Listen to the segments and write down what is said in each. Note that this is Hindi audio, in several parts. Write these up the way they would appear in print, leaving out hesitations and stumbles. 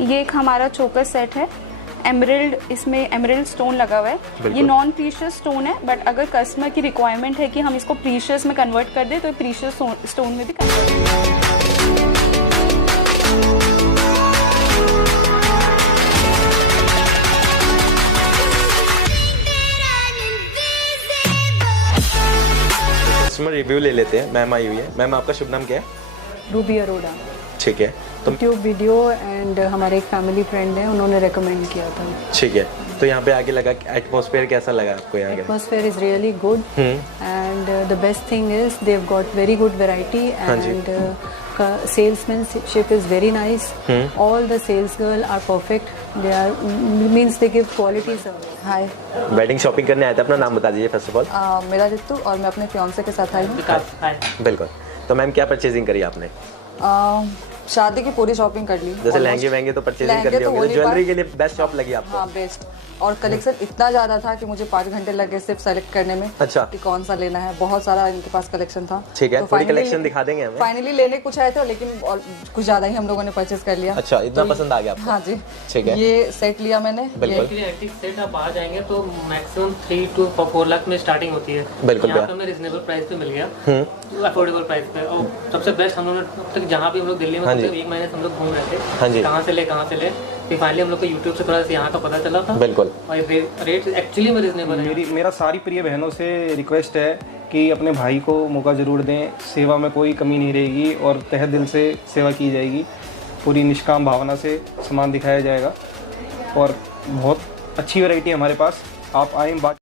ये एक हमारा चोकर सेट है, एमरल्ड, इसमें एमरल्ड स्टोन लगा हुआ है। ये नॉन प्रीशियस स्टोन है, बट अगर कस्टमर की रिक्वायरमेंट है कि हम इसको प्रीशियस में कन्वर्ट कर दें तो प्रीशियस स्टोन में भी कन्वर्ट। कस्टमर रिव्यू ले लेते हैं। मैम आई हुई है। मैम आपका शुभ नाम क्या है? रूबी अरोड़ा। ठीक है, तो यूट्यूब वीडियो एंड हमारे एक फैमिली फ्रेंड है, उन्होंने रेकमेंड किया था। ठीक है, तो यहाँ पे आके लगा एटमॉस्फेयर कैसा लगा आपको? यहाँ atmosphere is really good and the best thing is they have got very good variety and salesmanship is very nice. All the sales girl are perfect. They are means they give quality service. Hi. Wedding shopping करने आए थे, अपना नाम बता दीजिए फर्स्ट ऑफ ऑल। मेरा रितु और मैं अपने फियांसे के साथ आई हूँ। बिल्कुल। तो मैम क्या परचेजिंग करी आपने? शादी की पूरी शॉपिंग कर ली। जैसे लहंगे वहंगे तो परचेजिंग कर ली होगी, ज्वेलरी के लिए बेस्ट शॉप लगी आपको? हाँ, बेस्ट। और कलेक्शन इतना ज्यादा था कि मुझे 5 घंटे लगे सिर्फ सेलेक्ट करने में। अच्छा, कि कौन सा लेना है, बहुत सारा इनके पास कलेक्शन था। ठीक है, तो थोड़ी कलेक्शन दिखा देंगे हमें। फाइनली लेने कुछ आए थे, लेकिन कुछ ज्यादा ही हम लोगों ने परचेज कर लिया। अच्छा, इतना पसंद आ गया आपको? हाँ जी। ठीक है, ये सेट लिया मैंने। बिल्कुल। एंटीक सेट आप आ जाएंगे तो मैक्सिमम 3 to 4 लाख में स्टार्टिंग होती है। बिल्कुल, यहाँ पे हमें रीजनेबल प्राइस पे मिल गया, अफोर्डेबल प्राइस पे। और सबसे बेस्ट हम लोग अब तक जहाँ भी हम लोग दिल्ली में 1 महीने से हम लोग घूम रहे थे, कहाँ से ले फिर फाइनली हम लोग को यूट्यूब से थोड़ा सा यहाँ का पता चला था। बिल्कुल। और रेट एक्चुअली में रीजनेबल है। मेरा सारी प्रिय बहनों से रिक्वेस्ट है कि अपने भाई को मौका ज़रूर दें। सेवा में कोई कमी नहीं रहेगी और तहे दिल से सेवा की जाएगी। पूरी निष्काम भावना से सामान दिखाया जाएगा और बहुत अच्छी वैरायटी है हमारे पास। आप आएँ। बात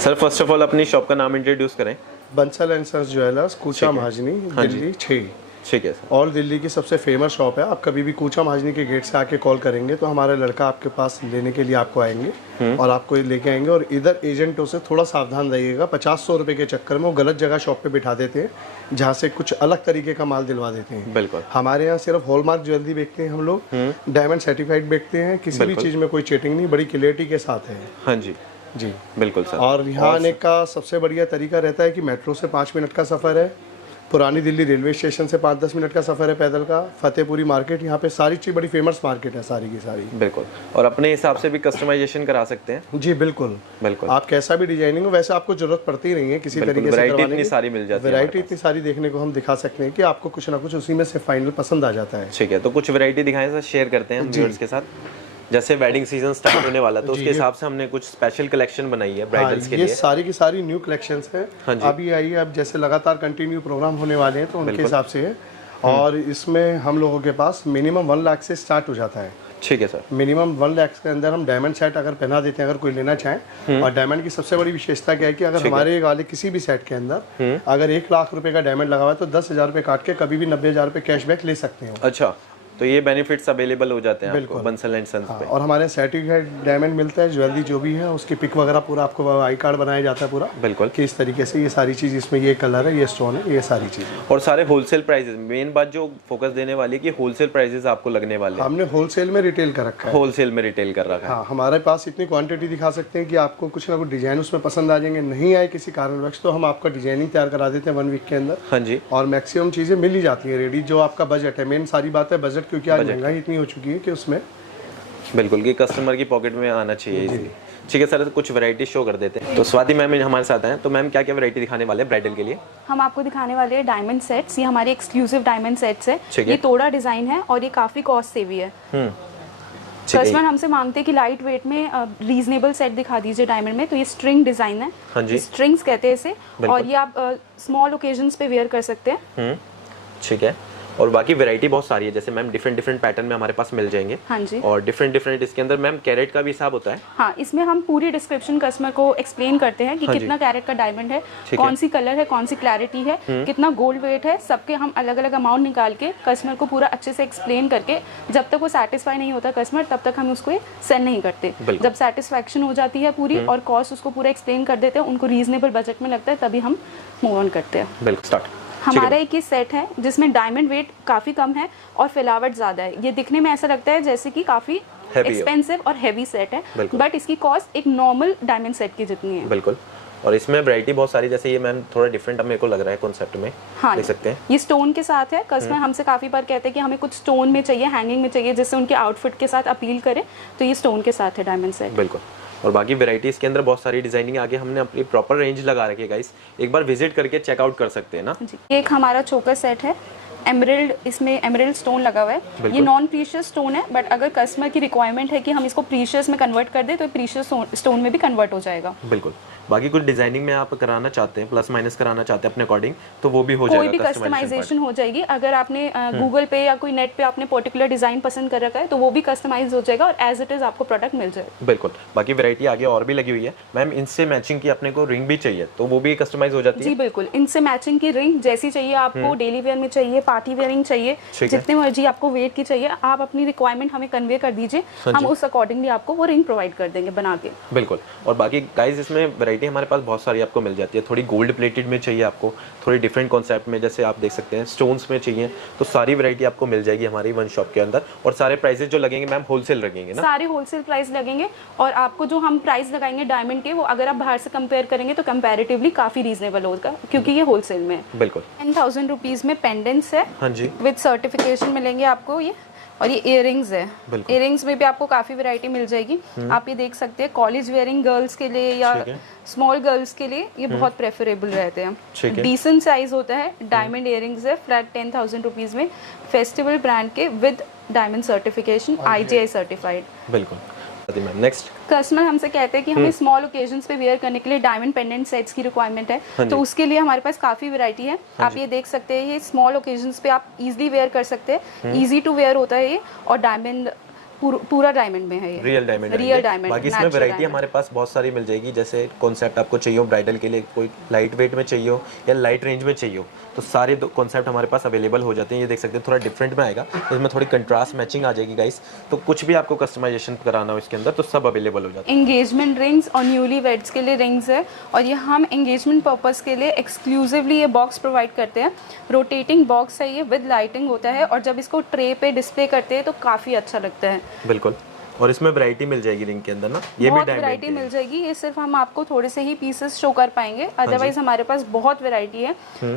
सर फर्स्ट ऑफ ऑल अपनी शॉप का नाम इंट्रोड्यूस करें। बंसल एंड सन्स ज्वेलर्स, कूचा महाजनी, दिल्ली 6। ठीक है सर। और दिल्ली की सबसे फेमस शॉप है। आप कभी भी कूचा महाजनी के गेट से आके कॉल करेंगे तो हमारा लड़का आपके पास लेने के लिए आपको आएंगे और आपको लेके आएंगे। और इधर एजेंटों से थोड़ा सावधान रहिएगा। 50-100 रुपए के चक्कर में वो गलत जगह शॉप पे बिठा देते हैं, जहाँ से कुछ अलग तरीके का माल दिलवा देते हैं। बिल्कुल। हमारे यहाँ सिर्फ हॉलमार्क ज्वेलरी बेचते हैं हम लोग, डायमंड सर्टिफाइड बेचते हैं। किसी भी चीज़ में कोई चीटिंग नहीं, बड़ी क्लियरिटी के साथ है। हाँ जी जी बिल्कुल सर। और यहाँ आने का सबसे बढ़िया तरीका रहता है कि मेट्रो से 5 मिनट का सफ़र है, पुरानी दिल्ली रेलवे स्टेशन से 5-10 मिनट का सफ़र है पैदल का, फतेहपुरी मार्केट, यहाँ पे सारी चीज़ बड़ी फेमस मार्केट है सारी की सारी। बिल्कुल। और अपने हिसाब से भी कस्टमाइजेशन करा सकते हैं? जी बिल्कुल बिल्कुल। आप कैसा भी डिजाइनिंग हो, वैसे आपको जरूरत पड़ती नहीं है किसी तरीके से। वैरायटी इतनी सारी मिल जाती है, वैरायटी इतनी सारी देखने को हम दिखा सकते हैं कि आपको कुछ ना कुछ उसी में से फाइनल पसंद आ जाता है। ठीक है, तो कुछ वैरायटी दिखाएं सर, शेयर करते हैं हम व्यूअर्स के साथ। जैसे वेडिंग सीजन स्टार्ट होने वाला तो उसके हिसाब से हमने कुछ स्पेशल कलेक्शन बनाई है ब्राइडल्स के लिए। ये सारी की सारी न्यू कलेक्शंस है। अभी आई है, अब जैसे लगातार कंटिन्यू प्रोग्राम होने वाले हैं तो उनके हिसाब से है। और इसमें हम लोगों के पास मिनिमम 1 लाख से स्टार्ट हो जाता है। ठीक है सर। मिनिमम 1 लाख के अंदर हम डायमंड सेट अगर पहना देते हैं, अगर कोई लेना चाहे। और डायमंड की सबसे बड़ी विशेषता क्या है कि अगर हमारे वाले किसी भी सेट के अंदर अगर 1 लाख रुपए का डायमंड लगा हुआ है तो 10,000 रुपए काट के कभी भी 90,000 रुपए कैशबैक ले सकते हैं। अच्छा, तो ये बेनिफिट्स अवेलेबल हो जाते हैं आपको बंसल एंड सन्स पे। और हमारे सर्टिफाइड डायमंड मिलता है, ज्वेलरी जो भी है उसकी पिक वगैरह पूरा आपको आई कार्ड बनाया जाता है पूरा। बिल्कुल। कि इस तरीके से ये सारी चीज़, इसमें ये कलर है, ये स्टोन है, ये सारी चीज़ें। और सारे होलसेल प्राइसेस, मेन बात जो फोकस देने वाली है कि होलसेल प्राइसेस आपको लगने वाले हैं। हमने होलसेल में रिटेल कर रखा है। होलसेल में रिटेल कर रखा है। हाँ, हमारे पास इतनी क्वांटिटी दिखा सकते हैं कि आपको कुछ ना कुछ डिजाइन उसमें पसंद आ जाएंगे। नहीं आए किसी कारणवश तो हम आपका डिजाइनिंग तैयार करा देते हैं 1 वीक के अंदर। हाँ जी। और मैक्सिमम चीज़ें मिल ही जाती है रेडी, जो आपका बजट है। मेन सारी बात है बजट, क्योंकि आज महंगाई हो चुकी है कि उसमें बिल्कुल कि कस्टमर की पॉकेट में आना चाहिए इजीली। ठीक है सर, कुछ वैरायटी शो कर देते हैं। तो स्वाति मैम हमारे साथ हैं, तो मैम क्या क्या वैरायटी दिखाने वाले हैं ब्राइडल के लिए? हम आपको दिखाने वाले हैं डायमंड सेट्स। ये हमारे एक्सक्लूसिव डायमंड सेट्स है। ये तोड़ा डिजाइन है और ये काफी कॉस्ट सेवी है। कस्टमर हमसे मांगते हैं कि लाइट वेट में रीजनेबल सेट दिखा दीजिए डायमंड में। तो ये स्ट्रिंग डिजाइन है। हाँ जी। स्ट्रिंग्स कहते हैं इसे। और ये आप स्मॉल ओकेजन्स पे वेयर कर सकते हैं। ठीक है। और बाकी वैरायटी बहुत सारी है, जैसे मैम डिफरेंट पैटर्न में हमारे पास मिल जाएंगे। हाँ जी। और डिफरेंट इसके अंदर मैम कैरेट का भी हिसाब होता है? हाँ, इसमें हम पूरी डिस्क्रिप्शन कस्टमर को एक्सप्लेन करते हैं कि कितना कैरेट का डायमंड है, कौन सी कलर है, कौन सी क्लैरिटी है, कितना गोल्ड वेट है, सबके हम अलग अलग अमाउंट निकाल के कस्टमर को पूरा अच्छे से एक्सप्लेन करके, जब तक वो सेटिस्फाई नहीं होता कस्टमर तब तक हम उसको सेल नहीं करते। जब सेटिस्फैक्शन हो जाती है पूरी और कॉस्ट उसको पूरा एक्सप्लेन कर देते हैं, उनको रीजनेबल बजट में लगता है, तभी हम मूव ऑन करते हैं। बिल्कुल। स्टार्ट। हमारा एक ये सेट है जिसमें डायमंड वेट काफ़ी कम है और फिलावट ज़्यादा है। ये दिखने में ऐसा लगता है जैसे कि काफ़ी एक्सपेंसिव और हैवी सेट है, बट इसकी कॉस्ट एक नॉर्मल डायमंड सेट की जितनी है। बिल्कुल। और इसमें वैरायटी बहुत सारी, जैसे ये मैम थोड़ा डिफरेंट अब मेरे को लग रहा है कॉन्सेप्ट में। हाँ, देख सकते हैं ये स्टोन के साथ है। कस्टमर हमसे काफ़ी बार कहते हैं कि हमें कुछ स्टोन में चाहिए, हैंगिंग में चाहिए, जिससे उनके आउटफिट के साथ अपील करे, तो ये स्टोन के साथ है डायमंड सेट। बिल्कुल। और बाकी वैरायटी इसके अंदर बहुत सारी डिजाइनिंग आगे हमने अपनी प्रॉपर रेंज लगा रखी है गाइस, एक बार विजिट करके चेकआउट कर सकते हैं ना जी। एक हमारा चोकर सेट है, एमरल्ड, इसमें एमरल्ड स्टोन लगा हुआ है। ये नॉन प्रीशियस स्टोन है, बट अगर कस्टमर की रिक्वायरमेंट है कि हम इसको प्रीशियस में कन्वर्ट कर दे तो प्रीशियस स्टोन में भी कन्वर्ट हो जाएगा। बिल्कुल। बाकी कुछ डिजाइनिंग में आप कराना चाहते हैं, प्लस माइनस कराना चाहते हैं अपने अकॉर्डिंग, तो वो भी हो जाएगा, कोई भी कस्टमाइजेशन हो जाएगी। अगर आपने गूगल पे या कोई नेट पे आपने पर्टिकुलर डिजाइन पसंद कर रखा है तो वो भी कस्टमाइज हो जाएगा और एज इट इज आपको प्रोडक्ट मिल जाएगा। बिल्कुल। बाकी वैरायटी आगे और भी लगी हुई है मैम, इनसे मैचिंग की अपने को रिंग भी चाहिए तो वो भी कस्टमाइज हो जाती है। जी बिल्कुल, इनसे मैचिंग की रिंग जैसी चाहिए आपको, डेली वेयर में चाहिए, पार्टी वेयरिंग चाहिए, जितने मर्जी आपको वेट की चाहिए, आप अपनी रिक्वायरमेंट हमें कन्वे कर दीजिए, हम उस अकॉर्डिंगली आपको वो रिंग प्रोवाइड कर देंगे बना के। बिल्कुल। और बाकी गाइस इसमें वैरायटी हमारे पास बहुत सारी आपको मिल जाती है। थोड़ी गोल्ड प्लेटेड में चाहिए आपको, थोड़ी डिफरेंट कॉन्सेप्ट में, जैसे आप देख सकते हैं स्टोन्स में चाहिए, तो सारी वैरायटी आपको मिल जाएगी हमारी वन शॉप के अंदर। और सारे प्राइसेस जो लगेंगे मैम होलसेल लगेंगे ना? सारे होलसेल प्राइस लगेंगे, और आपको जो हम प्राइस लगाएंगे डायमंड के, वो अगर आप बाहर से कंपेयर करेंगे तो कंपैरेटिवली काफी रीजनेबल होगा, क्योंकि ये होलसेल में है। बिल्कुल। 10,000 रुपीज में पेंडेंट्स है। हाँ जी। विद सर्टिफिकेशन मिलेंगे आपको ये, और ये इयररिंग्स है। इयररिंग्स में भी आपको काफ़ी वैरायटी मिल जाएगी। आप ये देख सकते हैं, कॉलेज वेयरिंग गर्ल्स के लिए या स्मॉल गर्ल्स के लिए ये बहुत प्रेफरेबल रहते हैं। डिसेंट साइज होता है। डायमंड इयररिंग्स है फ्लैट 10,000 रुपीज़ में, फेस्टिवल ब्रांड के with diamond certification, IGI certified. बिल्कुल। नेक्स्ट, कस्टमर हमसे कहते हैं कि हमें स्मॉल ओकेजन्स पे वेयर करने के लिए डायमंड पेंडेंट सेट्स की रिक्वायरमेंट है, तो उसके लिए हमारे पास काफ़ी वैरायटी है। आप ये देख सकते हैं, ये स्मॉल ओकेजन्स पे आप इजीली वेयर कर सकते हैं, इजी टू वेयर होता है ये, और डायमंड पूरा डायमंड में है ये, रियल डायमंड। बाकी इसमें वैरायटी हमारे पास बहुत सारी मिल जाएगी, जैसे कॉन्सेप्ट आपको चाहिए हो ब्राइडल के लिए, कोई लाइट वेट में चाहिए हो या लाइट रेंज में चाहिए हो, तो सारे कॉन्सेप्ट हमारे पास अवेलेबल हो जाते हैं। ये देख सकते हैं थोड़ा डिफरेंट में आएगा, इसमें थोड़ी कंट्रास्ट मैचिंग आ जाएगी गाइस, तो कुछ भी आपको कस्टमाइजेशन कराना हो इसके अंदर तो सब अवेलेबल हो जाता है। एंगेजमेंट रिंग्स और न्यूली वेड्स के लिए रिंग्स है, और ये हम एंगेजमेंट पर्पस के लिए एक्सक्लूसिवली ये बॉक्स प्रोवाइड करते हैं। रोटेटिंग बॉक्स है ये, विद लाइटिंग होता है, और जब इसको ट्रे पे डिस्प्ले करते हैं तो काफ़ी अच्छा लगता है। बिल्कुल। और इसमें वैरायटी मिल जाएगी रिंग के अंदर ना, ये भी डायमंड वैरायटी मिल जाएगी। ये सिर्फ हम आपको थोड़े से ही पीसेस शो कर पाएंगे, अदरवाइज हमारे पास बहुत वैरायटी है।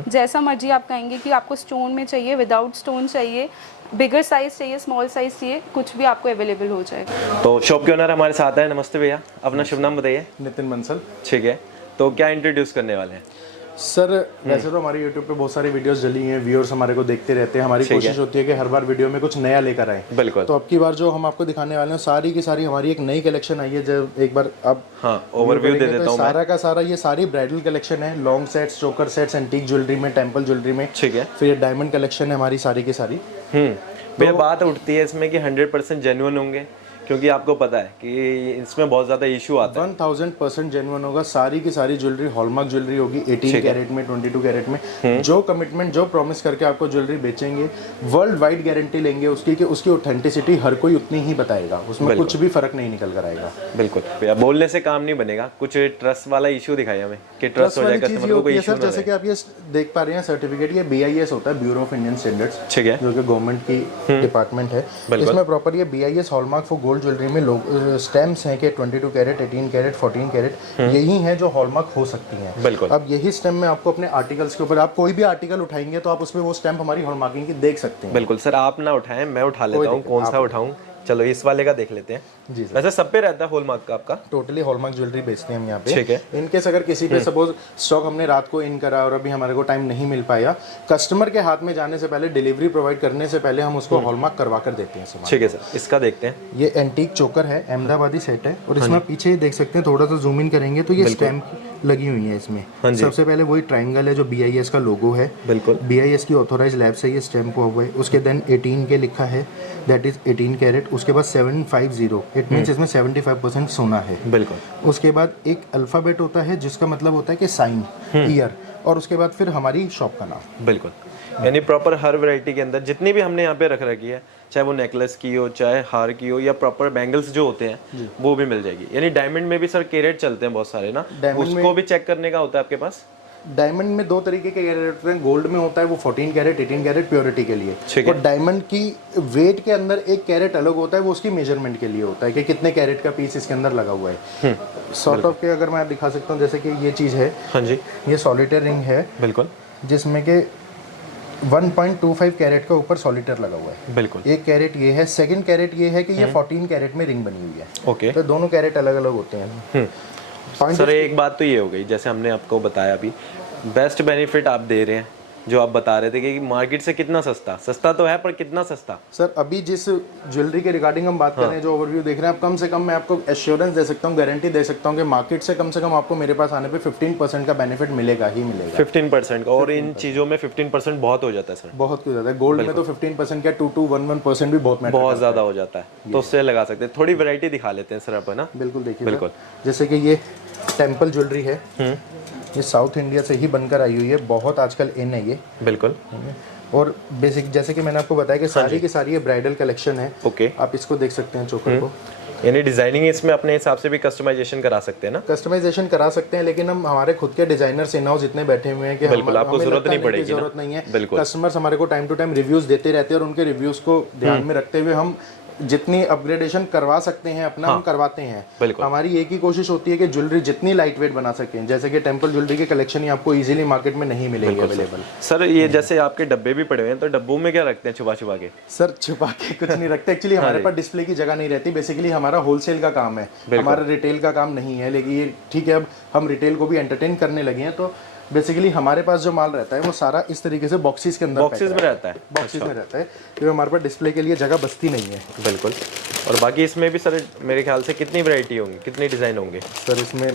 जैसा मर्जी आप कहेंगे कि आपको स्टोन में चाहिए, विदाउट स्टोन चाहिए, बिगर साइज चाहिए, स्मॉल साइज चाहिए, कुछ भी आपको अवेलेबल हो जाएगा। तो शॉप के ओनर हमारे साथ है। नमस्ते भैया, अपना शुभ नाम बताइए। नितिन बंसल। ठीक है, तो क्या इंट्रोड्यूस करने वाले हैं सर? वैसे तो हमारे YouTube पे बहुत सारी वीडियोस डली हैं, व्यूअर्स हमारे को देखते रहते हैं। हमारी कोशिश होती है कि हर बार वीडियो में कुछ नया लेकर आए। बिल्कुल। तो अब की बार जो हम आपको दिखाने वाले हैं सारी की सारी हमारी एक नई कलेक्शन आई है। जब एक बार आप ओवरव्यू दे देता हूं। सारा का सारा ये सारी ब्राइडल कलेक्शन है, लॉन्ग सेट्स, चोकर सेट्स, एंटीक ज्वेलरी में, टेम्पल ज्वेलरी में। ठीक है। फिर डायमंड कलेक्शन है हमारी सारी की सारी। भैया बात उठती है इसमें कि 100% जेन्युइन होंगे, क्योंकि आपको पता है कि इसमें बहुत ज्यादा इशू आता है। 1000% जेन्युइन होगा। सारी की सारी ज्वेलरी हॉलमार्क ज्वेलरी होगी, 18 कैरेट में, 22 कैरेट में। जो कमिटमेंट, जो प्रॉमिस करके आपको ज्वेलरी बेचेंगे, वर्ल्ड वाइड गारंटी लेंगे उसकी कि उसकी ऑथेंटिसिटी हर कोई उतनी ही बताएगा, उसमें कुछ भी फर्क नहीं निकल कर आएगा। बिल्कुल भैया, बोलने से काम नहीं बनेगा, कुछ ट्रस्ट वाला इशू दिखाए हमें कि ट्रस्ट हो जाए कस्टमर को, कोई इशू ना रहे। जैसे कि आप ये देख पा रहे हैं सर्टिफिकेट, ये BIS होता है, ब्यूरो ऑफ इंडियन स्टैंडर्ड्स, ठीक है, जो कि गवर्नमेंट की डिपार्टमेंट है। इसमें प्रॉपर ये BIS hallmark for gold jewellery में लोग स्टैम्प्स हैं कि 22 कैरेट, 18 कैरेट, 14 कैरेट, यही हैं जो हॉलमार्क हो सकती हैं। बिल्कुल। अब यही स्टैम्प में आपको अपने आर्टिकल्स के ऊपर, आप कोई भी आर्टिकल उठाएंगे तो आप उसमें वो स्टैम्प हमारी हॉलमार्किंग की देख सकते हैं। बिल्कुल सर, आप ना उठाएं, मैं उठा लेता हूँ। कौन सा उठाऊं? चलो इस वाले का देख लेते हैं। जी सर। वैसे सब पे रहता है हॉलमार्क का आपका? टोटली हॉलमार्क ज्वेलरी बेचते हैं हम यहाँ पे। ठीक है। इनकेस अगर किसी पे सपोज स्टॉक हमने रात को इन करा और अभी हमारे को टाइम नहीं मिल पाया, कस्टमर के हाथ में जाने से पहले, डिलीवरी प्रोवाइड करने से पहले हम उसको हॉलमार्क करवा कर देते हैं सामान। ठीक है सर, इसका देखते हैं। ये एंटीक चोकर है, अहमदाबादी सेट है, और इसमें पीछे देख सकते हैं, थोड़ा सा जूम इन करेंगे तो ये स्टैम्प लगी हुई है इसमें। सबसे पहले वही ट्राइंगल है जो BIS का लोगो है। बिल्कुल। BIS की ऑथोराइज लैब से ये स्टैम्प हुआ है। उसके देन 18 के लिखा है, दैट इज 18 कैरेट। उसके बाद 750, इट मीन्स इसमें 75% सोना है। बिल्कुल। उसके बाद एक अल्फाबेट होता है जिसका मतलब होता है कि साइन, ईयर, और उसके बाद फिर हमारी शॉप का नाम। बिल्कुल। यानी प्रॉपर हर वैरायटी के अंदर जितनी भी हमने यहाँ पे रख रखी है, चाहे वो नेकलेस की हो, चाहे हार की हो, या प्रॉपर बैंगल्स जो होते हैं वो भी मिल जाएगी। यानी डायमंड में भी सर कैरेट चलते हैं बहुत सारे ना, उसको भी चेक करने का होता है आपके पास? डायमंड में दो तरीके के कैरेट होते हैं, गोल्ड में होता है वो 14 कैरेट 18 कैरेट प्योरिटी के लिए, और डायमंड की वेट के अंदर एक कैरेट अलग होता है, वो उसकी मेजरमेंट के लिए होता है कि कितने कैरेट का पीस इसके अंदर लगा हुआ है। सॉर्ट ऑफ के अगर मैं दिखा सकता हूँ, जैसे कि ये चीज़ है, हाँ जी, ये सॉलिटेयर रिंग है बिल्कुल, जिसमें के 1.25 कैरेट का ऊपर सॉलिटेयर लगा हुआ है बिल्कुल। एक कैरेट ये है, सेकंड कैरेट ये है कि ये 14 कैरेट में रिंग बनी हुई है। ओके, तो दोनों कैरेट अलग अलग होते हैं। सर एक बात तो ये हो गई, जैसे हमने आपको बताया अभी बेस्ट बेनिफिट आप दे रहे हैं, जो आप बता रहे थे कि मार्केट से कितना सस्ता तो है, पर कितना सस्ता? सर अभी जिस ज्वेलरी के रिगार्डिंग हम बात कर रहे हैं, जो ओवरव्यू देख रहे हैं आप, कम से कम मैं आपको एश्योरेंस दे सकता हूँ, गारंटी दे सकता हूँ कि मार्केट से कम आपको मेरे पास आने पे 15% का बेनिफिट मिलेगा ही मिलेगा। 15% का, और इन चीज़ों में 15% बहुत हो जाता है सर, बहुत ज़्यादा है। गोल्ड में तो 15% क्या 2-1% भी बहुत ज़्यादा हो जाता है, तो उससे लगा सकते हैं। थोड़ी वैरायटी दिखा लेते हैं सर आप, है ना? बिल्कुल, देखिए बिल्कुल, जैसे कि ये टेम्पल ज्वेलरी है, ये साउथ इंडिया से ही बनकर आई हुई है, बहुत आजकल इन है ये बिल्कुल। और बेसिक जैसे कि मैंने आपको बताया कि सारी की सारी ये ब्राइडल कलेक्शन है। ओके, आप इसको देख सकते हैं चोकर को, यानी डिजाइनिंग इसमें अपने हिसाब से भी कस्टमाइजेशन करा सकते हैं ना? कस्टमाइजेशन करा सकते हैं, लेकिन हम हमारे खुद के डिजाइनर्स इन हाउस इतने बैठे हुए हैं कि बिल्कुल आपको जरूरत नहीं पड़ेगी, जरूरत नहीं है। बिल्कुल, कस्टमर्स हमारे को टाइम टू टाइम रिव्यूज देते रहते हैं, और उनके रिव्यूज को ध्यान में रखते हुए हम जितनी अपग्रेडेशन करवा सकते हैं अपना, हम करवाते हैं। हमारी एक ही कोशिश होती है कि ज्वेलरी जितनी लाइट वेट बना सकें, जैसे कि टेम्पल ज्वेलरी के कलेक्शन ही आपको इजीली मार्केट में नहीं मिलेंगे अवेलेबल। सर ये जैसे आपके डब्बे भी पड़े हुए हैं, तो डब्बों में क्या रखते हैं छुपा के? सर छुपा के कुछ नहीं रखते, एक्चुअली हमारे पास डिस्प्ले की जगह नहीं रहती। बेसिकली हमारा होलसेल का काम है, हमारा रिटेल का काम नहीं है। लेकिन ये ठीक है, अब हम रिटेल को भी एंटरटेन करने लगे हैं, तो बेसिकली हमारे पास जो माल रहता है वो सारा इस तरीके से बॉक्सेस के अंदर में रहता है, बॉक्सेस में रहता है, क्योंकि हमारे पास डिस्प्ले के लिए जगह बचती नहीं है। बिल्कुल। और बाकी इसमें भी सर मेरे ख्याल से कितनी वैरायटी होंगी, कितने डिज़ाइन होंगे? सर इसमें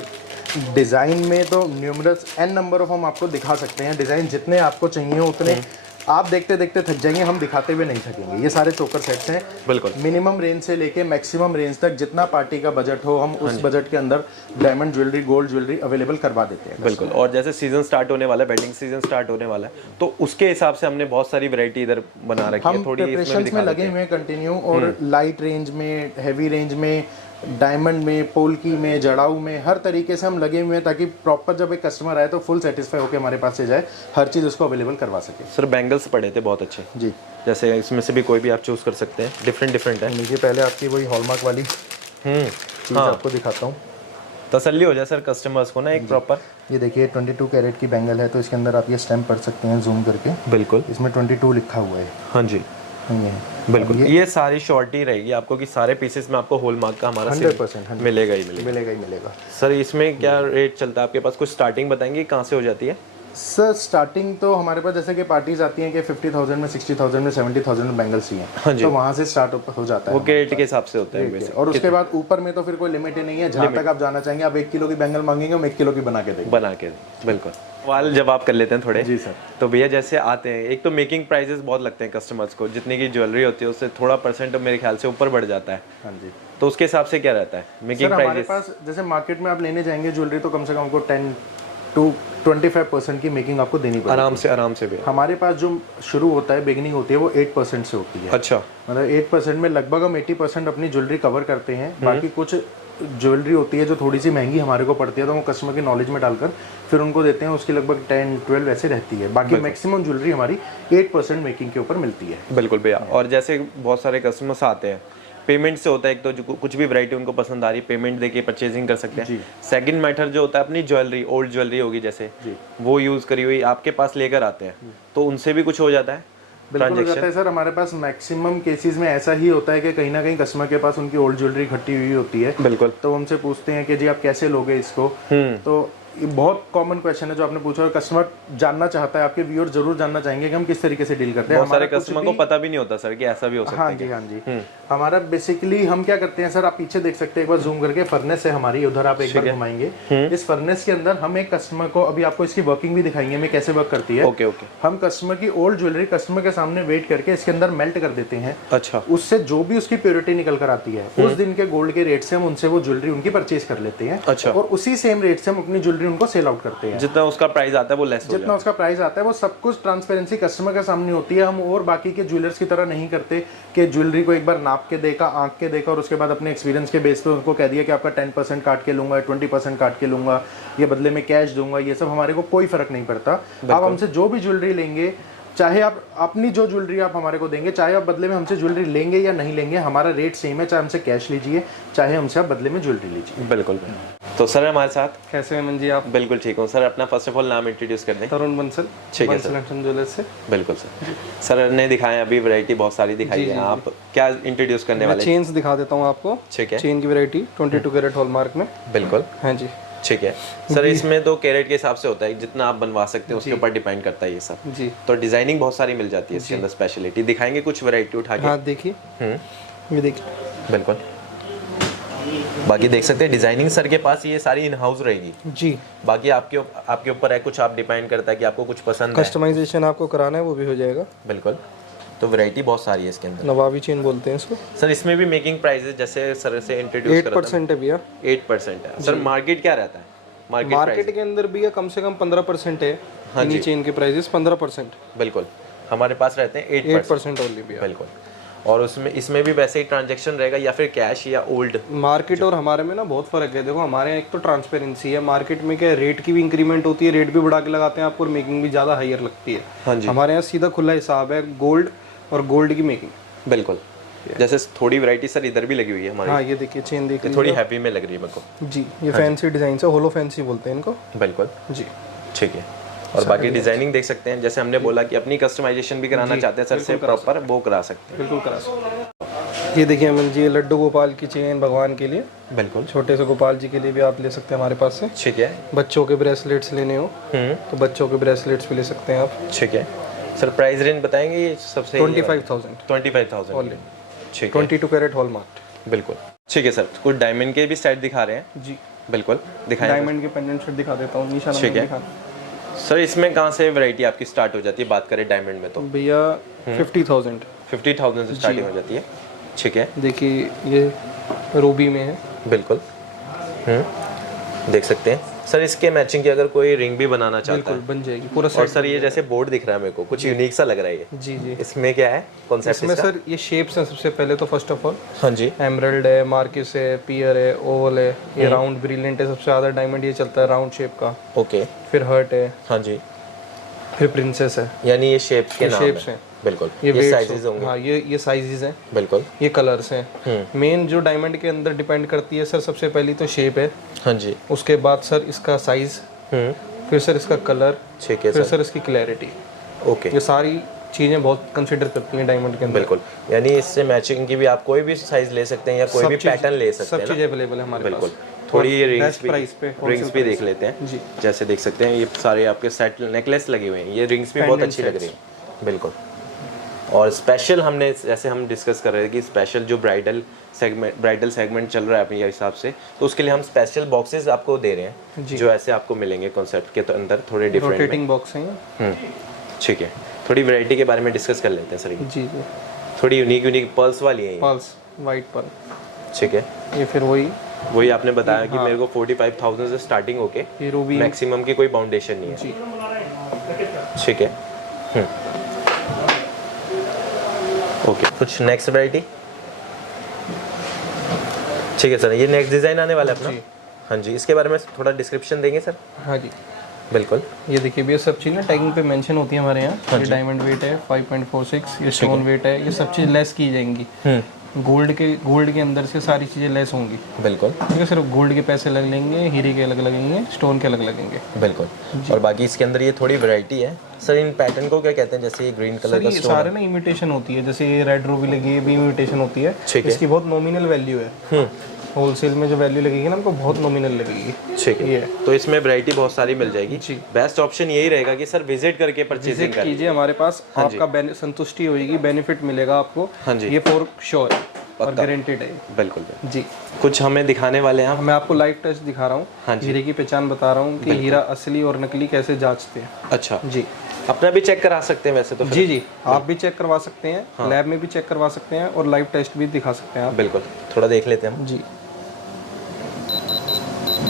डिज़ाइन में तो न्यूमरस n नंबर ऑफ हम आपको दिखा सकते हैं। डिज़ाइन जितने आपको चाहिए उतने आप देखते देखते थक जाएंगे, हम दिखाते हुए नहीं थकेंगे। ये सारे चोकर सेट्स हैं बिल्कुल, मिनिमम रेंज से लेके मैक्सिमम रेंज तक, जितना पार्टी का बजट हो हम उस बजट के अंदर diamond jewellery, gold jewellery available करवा देते हैं बिल्कुल। और जैसे सीजन स्टार्ट होने वाला है, वेडिंग सीजन स्टार्ट होने वाला है, तो उसके हिसाब से हमने बहुत सारी वैरायटी इधर बना रखी है। थोड़ी प्रिपरेशंस में लगे हुए हैं कंटिन्यू, और लाइट रेंज में, हैवी रेंज में, डायमंड में, पोल्की में, जड़ाऊ में, हर तरीके से हम लगे हुए हैं, ताकि प्रॉपर जब एक कस्टमर आए तो फुल सेटिस्फाई होकर हमारे पास से जाए, हर चीज़ उसको अवेलेबल करवा सके। सर बैंगल्स पड़े थे बहुत अच्छे जी, जैसे इसमें से भी कोई भी आप चूज़ कर सकते हैं, डिफरेंट है। मुझे पहले आपकी वही हॉलमार्क वाली चीज़ आपको दिखाता हूँ, तसल्ली हो जाए सर कस्टमर्स को ना एक प्रॉपर। ये देखिए 22 कैरेट की बैंगल है, तो इसके अंदर आप ये स्टैम्प पढ़ सकते हैं जूम करके। बिल्कुल, इसमें 22 लिखा हुआ है। हाँ जी, बिल्कुल। ये सारी शॉर्टी रहेगी आपको कि सारे पीसेस में आपको हॉलमार्क का हमारा 100% मिलेगा ही मिलेगा। सर इसमें क्या रेट चलता है आपके पास? कुछ स्टार्टिंग बताएंगे कहाँ से हो जाती है? सर स्टार्टिंग तो हमारे पास जैसे कि पार्टीज आती हैं कि 50,000 में, 60,000 में, 70,000 में बैंगल्स ही हैं। हाँ जी, तो वहाँ से स्टार्ट हो जाता है, वो कैरेट के हिसाब से होता है। और उसके बाद ऊपर में तो फिर कोई लिमिट ही नहीं है, जहाँ तक आप जाना चाहेंगे। आप 1 किलो की बैंगल मांगेंगे, हम 1 किलो की बना के देंगे। बिल्कुल। सवाल जब आप कर लेते हैं थोड़े जी सर, तो भैया जैसे आते हैं, एक तो मेकिंग प्राइसेस बहुत लगते हैं कस्टमर्स को, जितनी की ज्वेलरी होती है उससे थोड़ा परसेंट मेरे ख्याल से ऊपर बढ़ जाता है। हाँ जी, तो उसके हिसाब से क्या रहता है मेकिंग प्राइसेस? हमारे पास जैसे मार्केट में आप लेने जाएंगे ज्वेलरी, तो कम से कम आपको 10 to 25% की मेकिंग आपको देनी पड़ेगी। आराम से भी। हमारे पास जो शुरू होता है, बिगिनिंग होती है, वो 8% से होती है। अच्छा, मतलब 8% में लगभग हम 80% अपनी ज्वेलरी कवर करते हैं। बाकी कुछ ज्वेलरी होती है जो थोड़ी सी महंगी हमारे को पड़ती है, तो वो कस्टमर की नॉलेज में डालकर फिर उनको देते हैं, उसकी लगभग 10-12 ऐसे रहती है। बाकी मैक्सिमम ज्वेलरी हमारी 8% मेकिंग के ऊपर मिलती है। बिल्कुल भैया। और जैसे बहुत सारे कस्टमर्स आते हैं, पेमेंट से होता है, एक तो जो कुछ भी वैरायटी उनको पसंद आ रही है पेमेंट देके परचेजिंग कर सकते हैं। सेकंड मैटर जो होता है अपनी ज्वेलरी, ओल्ड ज्वेलरी होगी जैसे वो यूज़ करी हुई आपके पास लेकर आते हैं, तो उनसे भी कुछ हो जाता है? बिल्कुल हो जाता है सर। हमारे पास मैक्सिमम केसेस में ऐसा ही होता है कि कहीं ना कहीं कस्टमर के पास उनकी ओल्ड ज्वेलरी इकट्ठी हुई होती है। बिल्कुल। तो हमसे पूछते हैं कि जी आप कैसे लोगे इसको। तो ये बहुत कॉमन क्वेश्चन है जो आपने पूछा, और कस्टमर जानना चाहता है, आपके व्यूअर जरूर जानना चाहेंगे कि हम किस तरीके से डील करते हैं। बहुत सारे कस्टमर को पता भी नहीं होता सर कि ऐसा भी हो सकता है। हाँ जी। हमारा बेसिकली हम क्या करते हैं सर, आप पीछे देख सकते हैं एक बार जूम करके, फर्नेस है हमारी, उधर आप एक बार घुमाएंगे। इस फर्नेस के अंदर हम एक कस्टमर को, अभी आपको इसकी वर्किंग भी दिखाएंगे हमें कैसे वर्क करती है। ओके। हम कस्टमर की ओल्ड ज्वेलरी कस्टमर के सामने वेट करके इसके अंदर मेल्ट कर देते हैं। अच्छा। उससे जो भी उसकी प्योरिटी निकल कर आती है, उस दिन के गोल्ड के रेट से हम उनसे वो ज्वेलरी उनकी परचेज कर लेते हैं। अच्छा। और उसी सेम रेट से हम अपनी ज्वेलरी उनको सेल आउट करते हैं। जितना उसका प्राइस आता है वो लेस हो जितना उसका प्राइस आता है वो सब कुछ ट्रांसपेरेंसी कस्टमर के सामने होती है। हम और बाकी के ज्वेलर्स की तरह नहीं करते कि ज्वेलरी को एक बार नाप के देखा, आंक के देखा और उसके बाद अपने एक्सपीरियंस के बेस पे उनको कह दिया कि आपका 10% काट के लूंगा, 20% काट के लूंगा, ये बदले में कैश दूंगा। ये सब हमारे को कोई फर्क नहीं पड़ता। आप हमसे जो भी ज्वेलरी लेंगे, चाहे आप अपनी जो ज्वेलरी आप हमारे को देंगे, चाहे आप बदले में हमसे ज्वेलरी लेंगे या नहीं लेंगे, हमारा रेट सेम है। चाहे हमसे कैश लीजिए, चाहे हमसे आप बदले में ज्वेलरी लीजिए। बिल्कुल। तो सर हमारे साथ कैसे हैं मन जी आप? बिल्कुल ठीक हूँ सर। अपना फर्स्ट ऑफ ऑल नाम इंट्रोड्यूस कर दें। तरुण बंसल, ठीक है बंसल एंड सन ज्वेलर्स से। बिल्कुल सर। सर ने दिखाया अभी वैरायटी बहुत सारी दिखाई है, आप क्या इंट्रोड्यूस करने वाले? चेन्स दिखा देता हूँ आपको। ठीक है। चेन की वैरायटी 22 कैरेट हॉलमार्क में। बिल्कुल। हाँ जी। ठीक है सर। इसमें तो कैरेट के हिसाब से होता है, जितना आप बनवा सकते हैं उसके ऊपर डिपेंड करता है ये सब जी। तो डिजाइनिंग बहुत सारी मिल जाती है इसके अंदर। स्पेशलिटी दिखाएंगे कुछ वैरायटी उठा के? हाँ देखिए, ये देखिए। बिल्कुल। बाकी देख सकते हैं डिजाइनिंग सर के पास ये सारी इन हाउस रहेगी जी। बाकी आपके ऊपर है, कुछ आप डिपेंड करता है कि आपको कुछ पसंद है, कस्टमाइजेशन आपको कराना है वो भी हो जाएगा। बिल्कुल। तो वैरायटी बहुत सारी है इसके अंदर। नवाबी चेन बोलते हैं इसको सर इसमें भी मेकिंग प्राइसेस जैसे सर से इंट्रोड्यूस 8% है भैया। 8% है सर। मार्केट क्या रहता है? मार्केट के अंदर भी कम से कम 15% है। हाँ जी। चेन के प्राइसेस 15%। बिल्कुल। हमारे पास रहते हैं 8% ओनली भैया। बिल्कुल। और उसमें इसमें भी वैसे ही ट्रांजैक्शन रहेगा या फिर कैश या ओल्ड? मार्केट और हमारे में ना बहुत फर्क है। देखो हमारे यहाँ एक तो ट्रांसपेरेंसी है, मार्केट में क्या रेट की भी इंक्रीमेंट होती है, रेट भी बढ़ा के लगाते हैं आपको और मेकिंग भी ज़्यादा हाईयर लगती है। हाँ जी। हमारे यहाँ सीधा खुला हिसाब है, गोल्ड और गोल्ड की मेकिंग। बिल्कुल। जैसे थोड़ी वैरायटी सर इधर भी लगी हुई है हमारी। हाँ ये देखिए चेन देखिए, थोड़ी हैवी में लग रही है मेरे को जी। ये फैंसी डिजाइन है, होलो फैंसी बोलते हैं इनको। बिल्कुल जी। ठीक है। और बाकी डिजाइनिंग देख सकते हैं, जैसे हमने बोला कि अपनी कस्टमाइजेशन भी कराना चाहते हैं सर से प्रॉपर, वो करा सकते हैं। बिल्कुल करा सकते। ये देखिए अमन जी, लड्डू गोपाल की चेन भगवान के लिए, बिल्कुल। छोटे से गोपाल जी के लिए भी आप ले सकते हैं हमारे पास से। ठीक है। बच्चों के ब्रेसलेट्स लेने हो तो बच्चों के ब्रेसलेट्स भी ले सकते हैं आप। ठीक है सर। प्राइस रेंज बताएंगे ये सबसे? 25,000 ओनली। ठीक है। 22 कैरेट हॉलमार्क। बिल्कुल। ठीक है सर। कुछ डायमंड के भी सेट दिखा रहे हैं? जी बिल्कुल दिखाएं। डायमंड के पेंडेंट सेट दिखा देता हूँ। निशान ठीक है सर। इसमें कहाँ से वैरायटी आपकी स्टार्ट हो जाती है? बात करें डायमंड में तो भैया 50,000 से स्टार्टिंग हो जाती है। ठीक है। देखिए ये रूबी में है। बिल्कुल। देख सकते हैं सर। इसके मैचिंग की अगर कोई रिंग भी बनाना चाहता बिल्कुल है बन जाएगी पूरा और सर ये जैसे बोर्ड दिख रहा है मेरे को, कुछ यूनिक सा लग रहा है ये। जी जी। इसमें क्या है कॉन्सेप्ट इसमें सर ये शेप्स हैं सबसे पहले तो। फर्स्ट ऑफ ऑल हाँ जी। एमरल्ड है, मार्किस है, पियर है, ओवल है, ये राउंड ब्रिलियंट है। सबसे ज़्यादा डायमंड ये चलता है राउंड शेप का। ओके। फिर हर्ट है, हाँ जी। फिर प्रिंसेस है। यानी ये शेप्स के नाम शेप्स हैं। हैं। बिल्कुल। ये ये weights साइजेस होंगे। हाँ ये साइजेस हैं। बिल्कुल। ये कलर्स हैं। मेन जो डायमंड के अंदर डिपेंड करती है सर, सबसे पहली तो शेप है। हाँ जी। उसके बाद सर इसका साइज, फिर सर इसका कलर, ठीक है फिर सर इसकी क्लैरिटी। ओके। ये सारी चीज़ें बहुत कंसिडर करती हैं डायमंड के अंदर। बिल्कुल। यानी इससे मैचिंग की भी आप कोई भी साइज ले सकते हैं या कोई भी पैटर्न ले सकते हैं। सब चीज़ अवेलेबल है हमारे बिल्कुल। पास। थोड़ी ये बेस्ट प्राइस पे, रिंग्स भी देख लेते हैं जी। जैसे देख सकते हैं ये सारे आपके सेट नेकलेस लगे हुए हैं, ये रिंग्स भी बहुत अच्छी लग रही है। बिल्कुल। और स्पेशल हमने जैसे हम डिस्कस कर रहे थे कि स्पेशल जो ब्राइडल सेगमेंट चल रहा है अपने हिसाब से, तो उसके लिए हम स्पेशल बॉक्सेस आपको दे रहे हैं जो ऐसे आपको मिलेंगे कॉन्सेप्ट के अंदर थोड़े डिफरेंट रोटेटिंग बॉक्स हैं। ठीक है। थोड़ी वैरायटी के बारे में डिस्कस कर लेते हैं सर। जी जी। थोड़ी यूनिक पर्ल्स वाली है ये। Pearls, white Perl. ठीक है। ये फिर वही आपने बताया कि मेरे को 45,000 से स्टार्टिंग होके ये रूबी मैक्सिमम की कोई बाउंडेशन नहीं है जी। ठीक है। ओके। कुछ नेक्स्ट वैरायटी? ठीक है सर। ये नेक्स्ट डिजाइन आने वाला है अपना? हाँ जी। इसके बारे में थोड़ा डिस्क्रिप्शन देंगे सर? हाँ जी बिल्कुल। ये देखिए भी ये सब चीज़ ना टैगिंग पे मेंशन होती है हमारे यहाँ। ये डायमंड वेट है 5.46, ये स्टोन वेट है, ये सब चीज़ लेस की जाएंगी। गोल्ड के अंदर से सारी चीज़ें लेस होंगी। बिल्कुल। ठीक है। सिर्फ गोल्ड के पैसे लग लेंगे, हीरे के अलग लगेंगे, स्टोन के अलग लगेंगे। बिल्कुल। और बाकी इसके अंदर ये थोड़ी वैरायटी है सर। इन पैटर्न को क्या कहते हैं? जैसे ये ग्रीन कलर का स्टोन सारे ना इमिटेशन होती है। जैसे ये रेड रूबी लगी है, भी इमिटेशन होती है। इसकी बहुत नॉमिनल वैल्यू है। होलसेल में जो वैल्यू लगेगी ना हमको बहुत नॉमिनल लगेगी। ठीक है। तो इसमें वैरायटी बहुत सारी मिल जाएगी। बेस्ट ऑप्शन यही रहेगा कि सर विजिट करके परचेजिंग कीजिए हमारे पास। आपका संतुष्टि होगी, बेनिफिट मिलेगा आपको। हाँ जी। ये फॉर श्योर और गारंटेड है। बिल्कुल जी। कुछ हमें दिखाने वाले हैं? मैं आपको लाइव टेस्ट दिखा रहा हूँ। हाँ जी। हीरे की पहचान बता रहा हूँ कि हीरा असली और नकली कैसे जांचते हैं। अच्छा जी। अपना भी चेक करा सकते हैं वैसे तो? जी जी। आप भी चेक करवा सकते हैं, लैब में भी चेक करवा सकते हैं और लाइव टेस्ट भी दिखा सकते हैं आप। बिल्कुल। थोड़ा देख लेते हैं हम। जी।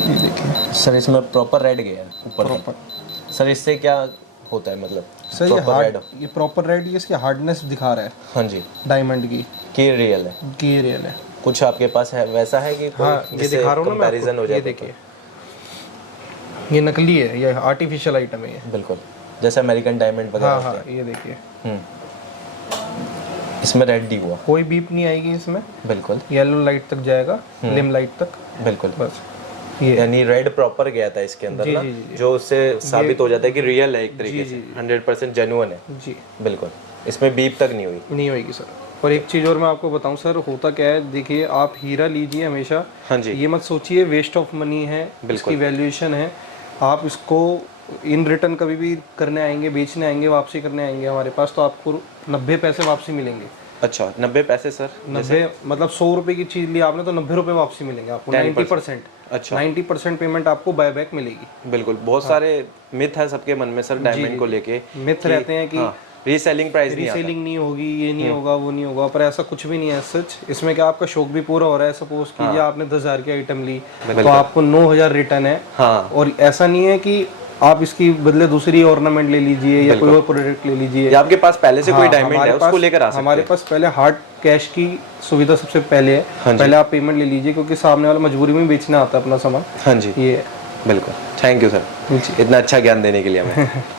ये देखिए सर इसमें प्रॉपर रेड गया है ऊपर तक। सर इससे क्या होता है मतलब सर, ये proper हार्ड, red? ये प्रॉपर रेड, ये इसकी हार्डनेस दिखा रहा है हाँ जी, डायमंड की, कि रियल है। कि ये रियल है। कुछ आपके पास है वैसा है कि कोई हाँ, ये जिससे दिखा रहा हूँ ना मैं कंपैरिजन आपको, हो जाए? ये देखिए, ये नकली है, ये आर्टिफिशियल आइटम है ये। बिल्कुल, जैसे अमेरिकन डायमंड वगैरह हाँ होते हाँ, ये देखिए, हैं। इसमें रेड दी हुआ, कोई बीप नहीं आएगी इसमें, बिल्कुल येलो लाइट तक जाएगा, लिम लाइट तक, बिल्कुल। बस ये यानी रेड प्रॉपर गया था इसके अंदर जी, ना, जी, जी, जी। जो उससे साबित हो जाता है कि रियल है एक तरीके से, 100% जेन्युइन है। जी, बिल्कुल, इसमें बीप तक नहीं हुई। नहीं होगी सर। और एक चीज़ और मैं आपको बताऊं सर, होता क्या है, देखिए आप हीरा लीजिए हमेशा, हाँ जी, ये मत सोचिए वेस्ट ऑफ मनी है, इसकी वैल्यूएशन है। आप इसको इन रिटर्न कभी भी करने आएंगे, बेचने आएंगे, वापसी करने आएंगे हमारे पास, तो आपको 90 पैसे वापसी मिलेंगे। अच्छा 90 पैसे सर? 90 मतलब 100 रुपए की चीज़ ली आपने तो 90 रुपए वापसी मिलेंगे आपको, 90%। अच्छा, 90% पेमेंट आपको बाय बैक मिलेगी। बिल्कुल। बहुत सारे मिथ है सबके मन में सर डायमंड को लेके, मिथ रहते हैं कि रीसेलिंग प्राइस नहीं आता। रीसेलिंग नहीं होगी, ये नहीं होगा, वो नहीं होगा, पर ऐसा कुछ भी नहीं है सच। इसमें क्या आपका शौक भी पूरा हो रहा है। सपोज कीजिए आपने 10,000 की आइटम ली तो आपको 9,000 रिटर्न है। हाँ, और ऐसा नहीं है कि आप इसकी बदले दूसरी ऑर्नामेंट ले लीजिए या कोई और प्रोडक्ट ले लीजिए। या आपके पास पहले से कोई डायमंड है उसको लेकर आ सकते हैं। हमारे पास पहले हार्ड कैश की सुविधा सबसे पहले है। पहले आप पेमेंट ले लीजिए, क्योंकि सामने वाला मजबूरी में बेचना आता है अपना सामान। हाँ जी, ये बिल्कुल। थैंक यू सर, इतना अच्छा ज्ञान देने के लिए हमें।